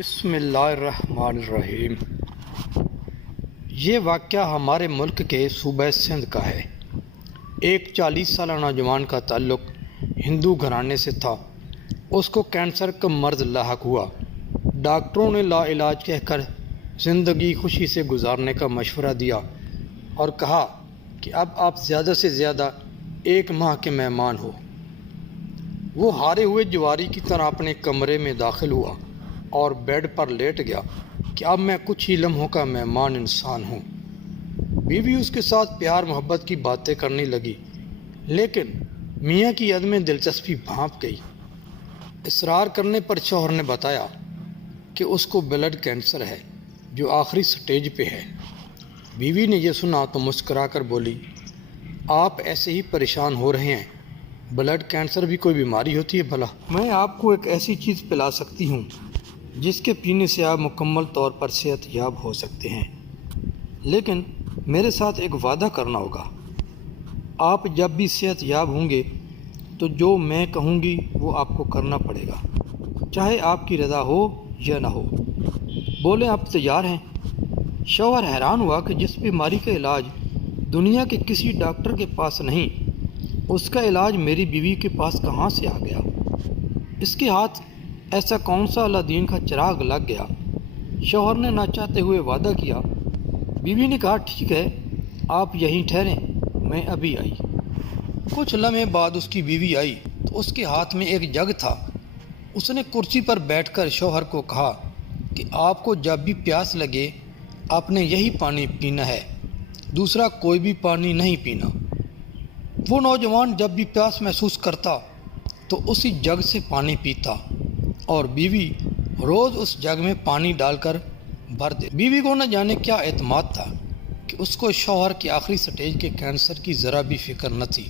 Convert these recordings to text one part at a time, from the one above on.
بسم اللہ الرحمن الرحیم۔ یہ واقعہ ہمارے ملک کے صوبہ سندھ کا ہے۔ ایک 40 سالہ نوجوان کا تعلق ہندو گھرانے سے تھا۔ اس کو کینسر کا مرض لاحق ہوا۔ ڈاکٹروں نے لا علاج کہہ کر زندگی خوشی سے گزارنے کا مشورہ دیا اور کہا کہ اب آپ زیادہ سے زیادہ 1 ماہ کے مہمان ہو۔ وہ ہارے ہوئے جواری کی طرح اپنے کمرے میں داخل ہوا اور بیڈ پر لیٹ گیا کہ اب میں کچھ ہی لمحوں کا مہمان انسان ہوں۔ بیوی اس کے ساتھ پیار محبت کی باتیں کرنے لگی، لیکن میاں کی عدم دلچسپی بھانپ گئی۔ اصرار کرنے پر شوہر نے بتایا کہ اس کو بلڈ کینسر ہے جو آخری سٹیج پہ ہے۔ بیوی نے یہ سنا تو مسکرا کر بولی، آپ ایسے ہی پریشان ہو رہے ہیں، بلڈ کینسر بھی کوئی بیماری ہوتی ہے بھلا؟ میں آپ کو ایک ایسی چیز پلا سکتی ہوں جس کے پینے سے آپ مکمل طور پر صحت یاب ہو سکتے ہیں، لیکن میرے ساتھ ایک وعدہ کرنا ہوگا۔ آپ جب بھی صحت یاب ہوں گے تو جو میں کہوں گی وہ آپ کو کرنا پڑے گا، چاہے آپ کی رضا ہو یا نہ ہو۔ بولے آپ تیار ہیں؟ شوہر حیران ہوا کہ جس بیماری کا علاج دنیا کے کسی ڈاکٹر کے پاس نہیں، اس کا علاج میری بیوی کے پاس کہاں سے آ گیا؟ اس کے ہاتھ ایسا کون سا الادین کا چراغ لگ گیا؟ شوہر نے نہ چاہتے ہوئے وعدہ کیا۔ بیوی نے کہا، ٹھیک ہے، آپ یہیں ٹھہریں، میں ابھی آئی۔ کچھ لمحے بعد اس کی بیوی آئی تو اس کے ہاتھ میں ایک جگ تھا۔ اس نے کرسی پر بیٹھ کر شوہر کو کہا کہ آپ کو جب بھی پیاس لگے آپ نے یہی پانی پینا ہے، دوسرا کوئی بھی پانی نہیں پینا۔ وہ نوجوان جب بھی پیاس محسوس کرتا تو اسی جگ سے پانی پیتا اور بیوی روز اس جگ میں پانی ڈال کر بھر دے۔ بیوی کو نہ جانے کیا اعتماد تھا کہ اس کو شوہر کے آخری سٹیج کے کینسر کی ذرا بھی فکر نہ تھی،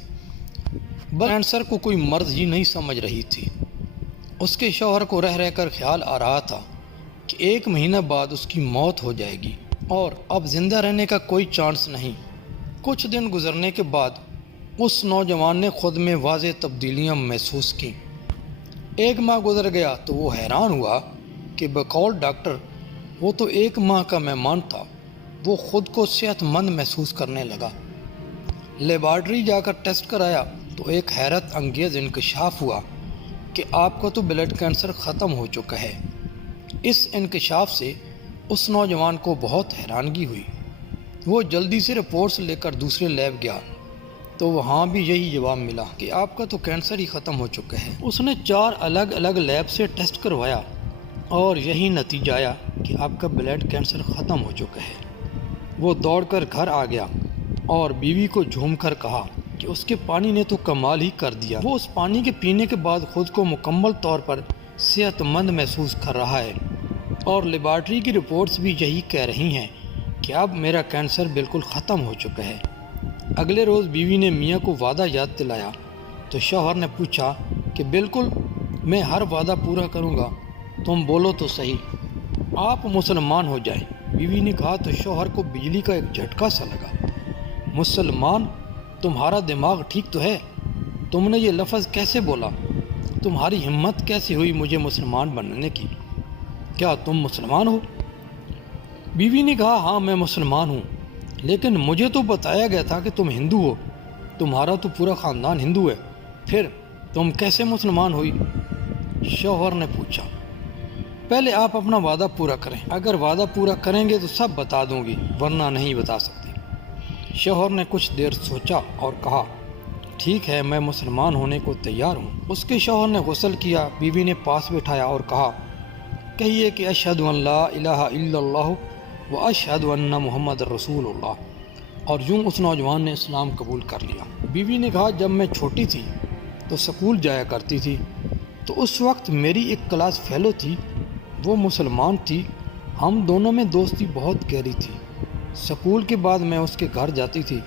بلکہ کینسر کو کوئی مرض ہی نہیں سمجھ رہی تھی۔ اس کے شوہر کو رہ رہ کر خیال آ رہا تھا کہ 1 مہینہ بعد اس کی موت ہو جائے گی اور اب زندہ رہنے کا کوئی چانس نہیں۔ کچھ دن گزرنے کے بعد اس نوجوان نے خود میں واضح تبدیلیاں محسوس کیں۔ 1 ماہ گزر گیا تو وہ حیران ہوا کہ بقول ڈاکٹر وہ تو 1 ماہ کا مہمان تھا، وہ خود کو صحت مند محسوس کرنے لگا۔ لیبارٹری جا کر ٹیسٹ کرایا تو ایک حیرت انگیز انکشاف ہوا کہ آپ کا تو بلڈ کینسر ختم ہو چکا ہے۔ اس انکشاف سے اس نوجوان کو بہت حیرانگی ہوئی۔ وہ جلدی سے رپورٹس لے کر دوسرے لیب گیا تو وہاں بھی یہی جواب ملا کہ آپ کا تو کینسر ہی ختم ہو چکا ہے۔ اس نے 4 الگ الگ لیب سے ٹیسٹ کروایا اور یہی نتیجہ آیا کہ آپ کا بلڈ کینسر ختم ہو چکا ہے۔ وہ دوڑ کر گھر آ گیا اور بیوی کو جھوم کر کہا کہ اس کے پانی نے تو کمال ہی کر دیا۔ وہ اس پانی کے پینے کے بعد خود کو مکمل طور پر صحت مند محسوس کر رہا ہے اور لیبارٹری کی رپورٹس بھی یہی کہہ رہی ہیں کہ اب میرا کینسر بالکل ختم ہو چکا ہے۔ اگلے روز بیوی نے میاں کو وعدہ یاد دلایا تو شوہر نے پوچھا کہ بالکل، میں ہر وعدہ پورا کروں گا، تم بولو تو صحیح، آپ مسلمان ہو جائیں۔ بیوی نے کہا تو شوہر کو بجلی کا ایک جھٹکا سا لگا۔ مسلمان؟ تمہارا دماغ ٹھیک تو ہے؟ تم نے یہ لفظ کیسے بولا؟ تمہاری ہمت کیسے ہوئی مجھے مسلمان بننے کی؟ کیا تم مسلمان ہو؟ بیوی نے کہا، ہاں میں مسلمان ہوں، لیکن مجھے تو بتایا گیا تھا کہ تم ہندو ہو، تمہارا تو پورا خاندان ہندو ہے، پھر تم کیسے مسلمان ہوئی؟ شوہر نے پوچھا، پہلے آپ اپنا وعدہ پورا کریں، اگر وعدہ پورا کریں گے تو سب بتا دوں گی، ورنہ نہیں بتا سکتی۔ شوہر نے کچھ دیر سوچا اور کہا، ٹھیک ہے، میں مسلمان ہونے کو تیار ہوں۔ اس کے شوہر نے غسل کیا، بیوی نے پاس بٹھایا اور کہا، کہیے کہ اشہد ان لا الہ الا اللہ و اشہد ان محمد رسول اللہ، اور یوں اس نوجوان نے اسلام قبول کر لیا۔ بیوی نے کہا، جب میں چھوٹی تھی تو سکول جایا کرتی تھی تو اس وقت میری ایک کلاس فیلو تھی، وہ مسلمان تھی، ہم دونوں میں دوستی بہت گہری تھی۔ سکول کے بعد میں اس کے گھر جاتی تھی،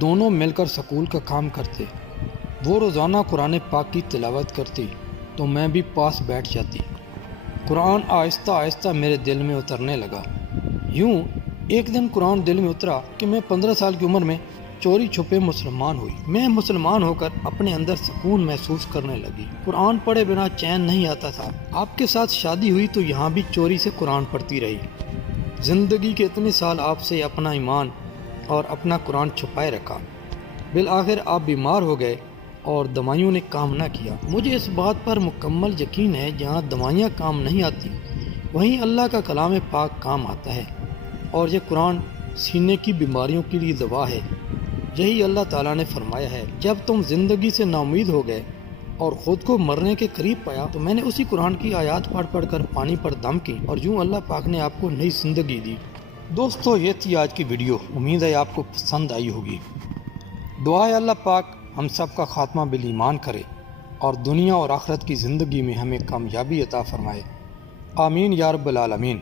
دونوں مل کر سکول کا کام کرتے، وہ روزانہ قرآن پاک کی تلاوت کرتی تو میں بھی پاس بیٹھ جاتی۔ قرآن آہستہ آہستہ میرے دل میں اترنے لگا۔ یوں ایک دن قرآن دل میں اترا کہ میں 15 سال کی عمر میں چوری چھپے مسلمان ہوئی۔ میں مسلمان ہو کر اپنے اندر سکون محسوس کرنے لگی۔ قرآن پڑھے بنا چین نہیں آتا تھا۔ آپ کے ساتھ شادی ہوئی تو یہاں بھی چوری سے قرآن پڑھتی رہی۔ زندگی کے اتنے سال آپ سے اپنا ایمان اور اپنا قرآن چھپائے رکھا۔ بالآخر آپ بیمار ہو گئے اور دوائیوں نے کام نہ کیا۔ مجھے اس بات پر مکمل یقین ہے جہاں دوائیاں کام نہیں آتی وہیں اللہ کا کلام پاک کام آتا ہے، اور یہ قرآن سینے کی بیماریوں کے لیے دوا ہے۔ یہی اللہ تعالیٰ نے فرمایا ہے، جب تم زندگی سے نا امید ہو گئے اور خود کو مرنے کے قریب پایا تو میں نے اسی قرآن کی آیات پڑھ پڑھ کر پانی پر دم کی، اور یوں اللہ پاک نے آپ کو نئی زندگی دی۔ دوستو، یہ تھی آج کی ویڈیو۔ امید ہے آپ کو پسند آئی ہوگی۔ دعا ہے اللہ پاک ہم سب کا خاتمہ بالایمان کرے اور دنیا اور آخرت کی زندگی میں ہمیں کامیابی عطا فرمائے۔ آمین یا رب العالمین۔